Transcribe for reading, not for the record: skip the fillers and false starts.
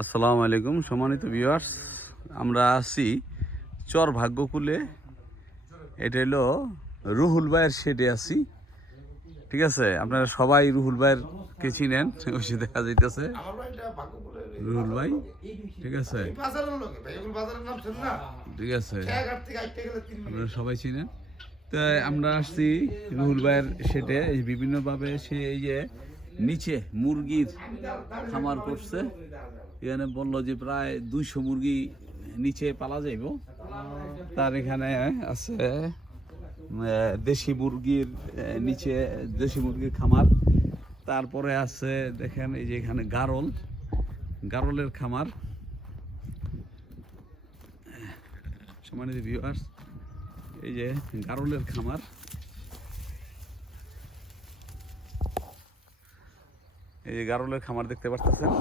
আসসালামু আলাইকুম সম্মানিত ভিউয়ার্স, আমরা আছি চর ভাগ্যকুলে। এটা হলো রুহুল ভাইয়ের শেডে আছি। ঠিক আছে, আপনারা সবাই রুহুল ভাইয়ের কে চিনেন, ওই যে দেখা যাইতেছে রুহুল ভাই। ঠিক আছে, ঠিক আছে, আপনারা সবাই চিনেন। তো আমরা আসছি রুহুল ভাইয়ের শেডে। বিভিন্নভাবে সে এই যে নিচে মুরগির খামার করছে। এখানে বললো যে প্রায় 200 মুরগি নিচে পালা যাইব। তার এখানে আছে দেশি মুরগির নিচে দেশি মুরগির খামার। তারপরে আছে দেখেন এই যে এখানে গারলের খামার। সম্মানিত ভিউয়ার্স, এই যে গারলের খামার। এই যে গারলের খামার দেখতে পাচ্ছেন।